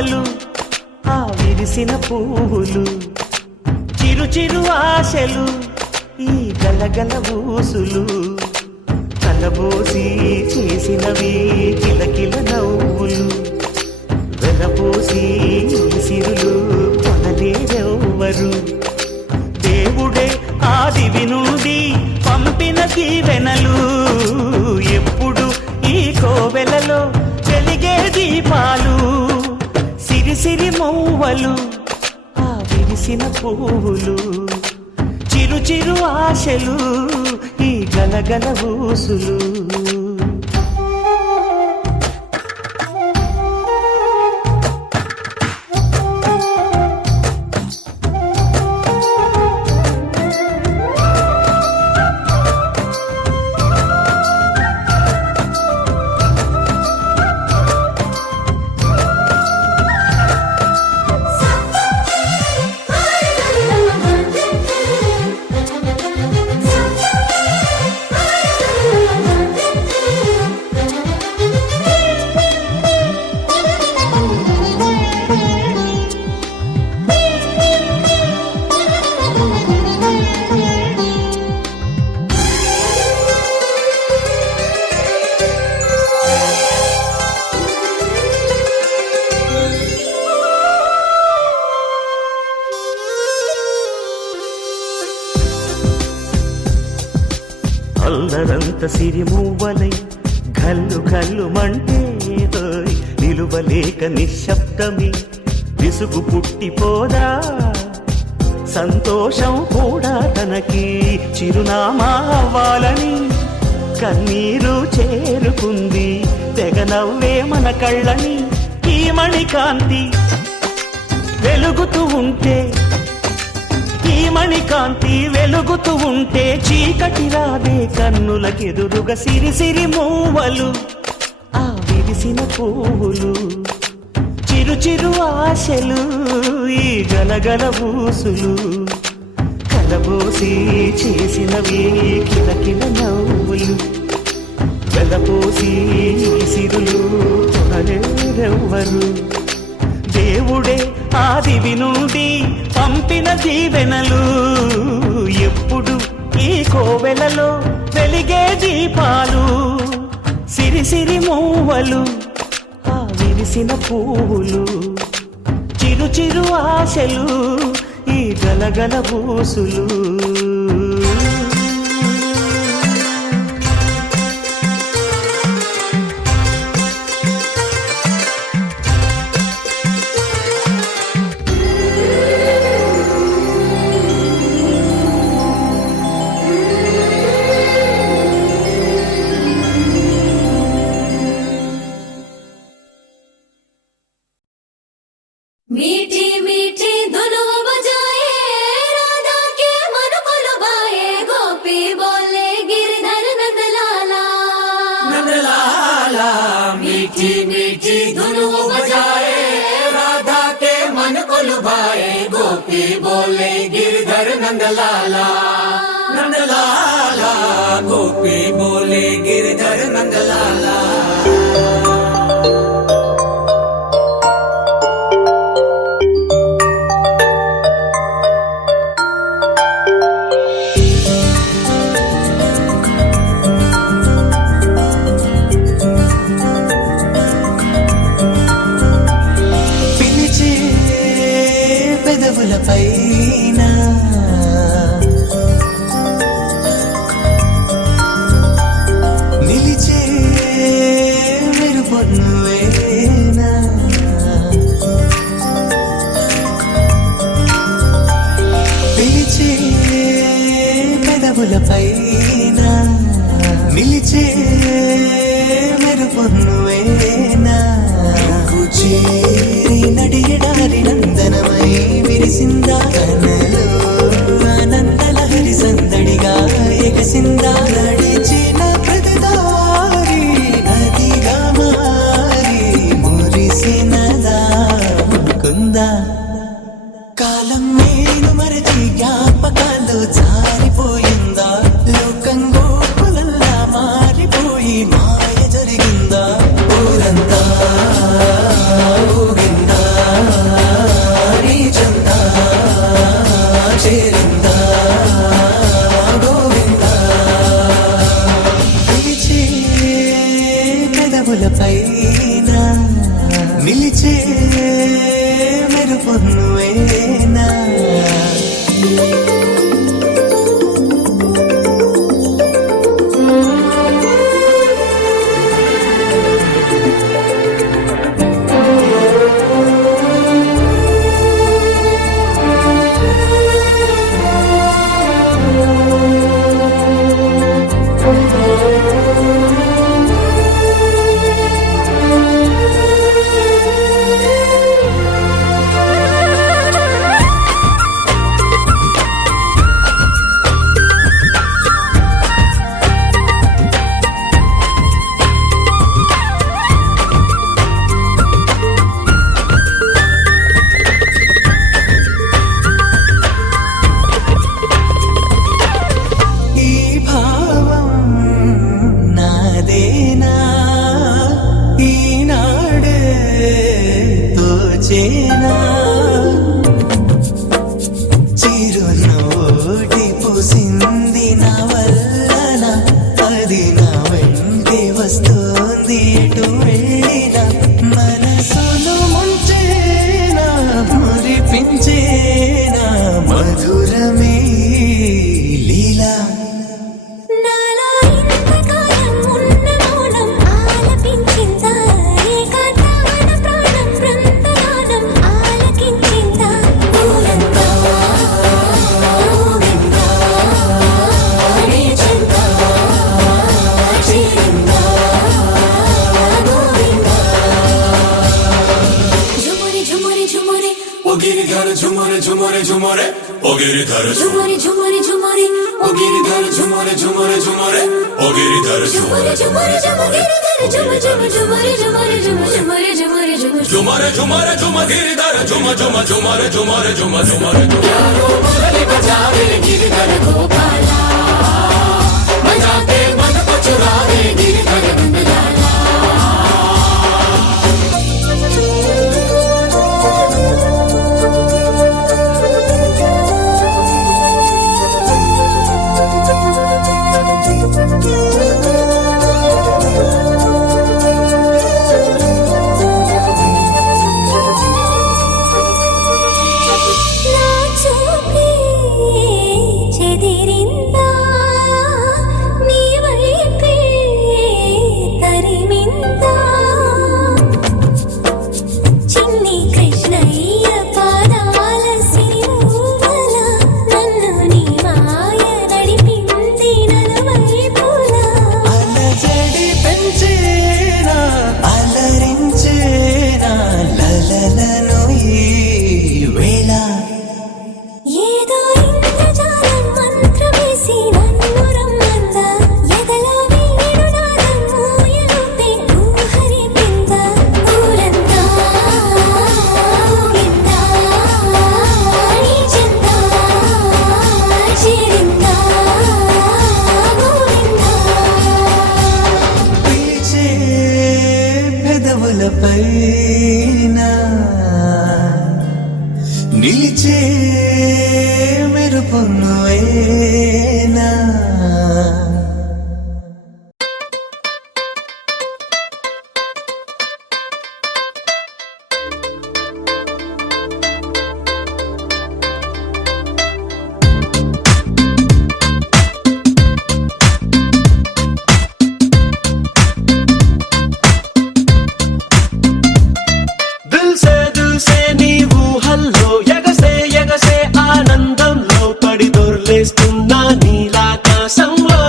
మూవలు ఆ విరిసిన పువ్వులు చిరు చిరు ఆశలు ఈ గలగల ఊసులు కలబోసి చేసినవి కిలకిల నవ్వులు వెలబోసి సిరులు కొనలేరెవ్వరు దేవుడే ఆదివి నుండి పంపిన దీవెనలు ఎప్పుడు ఈ కోవెలలో వెలిగే దీపాలు సిరిసిరి మూవలు ఆ విరిసిన పువ్వులు చిరు చిరు ఆశలు ఈ గలగల ఊసులు అల్లరంత సిరిమూవలై గల్లు గల్లు మంటే నిలువలేక నిశ్శబ్దమి విసుగు పుట్టిపోదా సంతోషం కూడా తనకి చిరునామా అవ్వాలని కన్నీరు చేరుకుంది తెగ నవ్వే మన కళ్ళని ఈ మణికాంతి వెలుగుతూ ఉంటే ఈ మణికాంతి వెలుగుతూ ఉంటే చీకటి రాదే కన్నులకెదురుగా సిరిసిరి మూవలు ఆ విరిసిన పువ్వులు చిరు చిరు ఆశలు ఈ గలగల ఊసులు కలబోసి చేసినవి కిలకిల నవ్వులు వెలపోసి సిరులు కొనలేరెవ్వరు దేవుడే ఆదివి నుండి పంపిన దీవెనలు ఎప్పుడు ఈ కోవెలలో వెలిగే దీపాలు సిరిసిరి మూవలు ఆ విరిసిన పువ్వులు చిరు చిరు ఆశలు ఈ గలగల ఊసులు मीठी मीठी धुनों बजाए राधा के मन को लुभाए गोपी बोले गिरधर नंदलाला नंदलाला मीठी मीठी धुनों बजाए राधा के मन को लुभाए गोपी बोले गिरधर नंदलाला नंदलाला गोपी बोले गिरधर नंदलाला పైన నిలిచే పెదవులపైన నిలిచే మెరుపు నువ్వేనా చిరునోటి పూసింది నా వల్లన అది నా వెంటే వస్తోంది ఎటు వెళ్ళినా మనసును ముంచేనా మురిపించేనా మధురమే లీలా నాలో ఇంతకాలం ఉన్న మౌనం ఆలపించిందా ఏకాంతమైన ప్రాణం బృందగానం ఆలకించిందా ఊరంతా ఊగిందా నీ చెంత చేరిందా గోవిందా ఝుమురి ఝుమురి ఝుమురి ओ गिरिधर झुमरे झुमरे झुमरे ओ गिरिधर ఝుమురి ఝుమురి ఝుమురి ओ गिरिधर झुमरे झुमरे झुमरे ओ गिरिधर ఝుమురి ఝుమురి ఝుమురి ఝుమురి ఝుమురి ఝుమురి ఝుమురి ఝుమురి ఝుమురి झुमरे झुमरे झुम गिरिधर झुम झुम झुमरे झुमरे झुम झुमरे मुरली बजावे गिरिधर गोपाला बजाते मन को चुरावे गिरिधर नंदलाला నా చూపే చెదిరిందా నీ వైపే తరిమిందా చిన్ని కృష్ణయ్య పాదాల సిరిమూవల నన్ను నీ మాయ నడిపింది నలువైపులా అలజడి పెంచేనా అలరించేనా లలలను ఈ వేళ ఏదో ఇంద్రజాలం మంత్రమేసి నన్ను రమ్మందా ఎదలో వీణునాదం ఊయలుపే ఊహరిపిందా ఊరంతా ఊగిందా నీ చెంత చేరిందా గోవిందా పిలిచే పెదవులపైన నిలిచే మెరుపు నువ్వేనా దిల్ సే నీ ఊహల్లో ఎగసే ఎగసే ఆనందంలో పడి దొర్లేస్తున్నా నీలాకాశంలో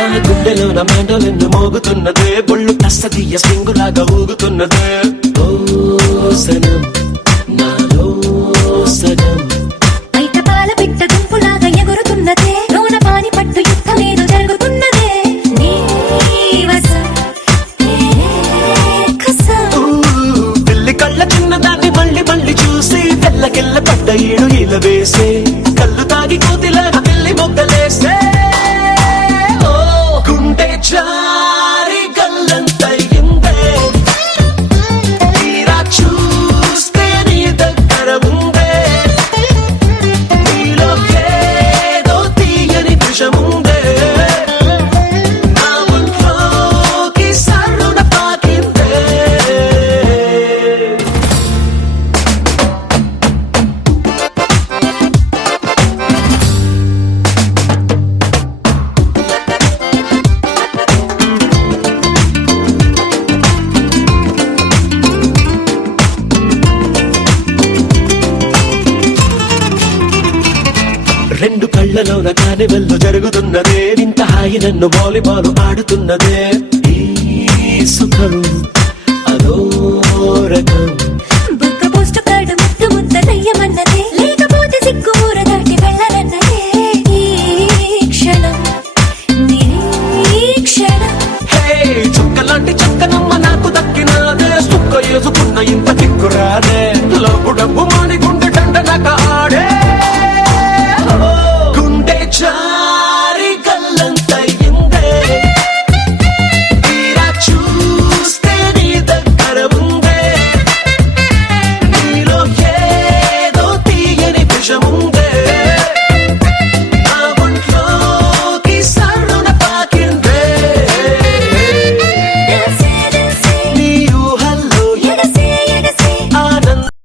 నా గుండెలోన మెండలెన్ను మోగుతున్నదే బొళ్ళు కస్తదీయ సింగులాగా ఊగుతున్నదే ఓ సనం నాలో సనం బయట పాల పిట్ట గుంపులాగా ఎగురుతున్నదే లోన పాని పట్టు యుద్ధమేదో జరుగుతున్నదే నీ వసం తేరే కసం పిల్లి కళ్ళ చిన్నదాన్ని మళ్ళీ మళ్ళీ చూసి తెల్లకెళ్ళ పడ్డ ఈడు ఇలా వేసే కళ్ళు తాగి కోతిలాగా పిల్లి మొగ్గలేసే ఓ గుండె జారి గల్లంతయిందే తీరా చూస్తే నీ దగ్గర ఉందే నీలో ఏదో తీయని విషముందే నా ఒంట్లోకి సర్రున పాకిందే రెండు కళ్ళలోన కానివెల్లు జరుగుతున్నదే ఇంత హాయి నన్ను వాలీబాల్ ఆడుతున్నదే ఈ సుఖం అదో రకం బుక్క పోస్ట్ కార్డు ముద్దు ముద్ద దయ్యమన్నదే లేకపోతే సిగ్గు ఊర దాటి వెళ్ళనన్నదే ఈ క్షణం నిరీక్షణం హే చుక్కలాంటి చక్కనమ్మ నాకు దక్కినదే సుక్క వేసుకున్న ఇంత కిక్క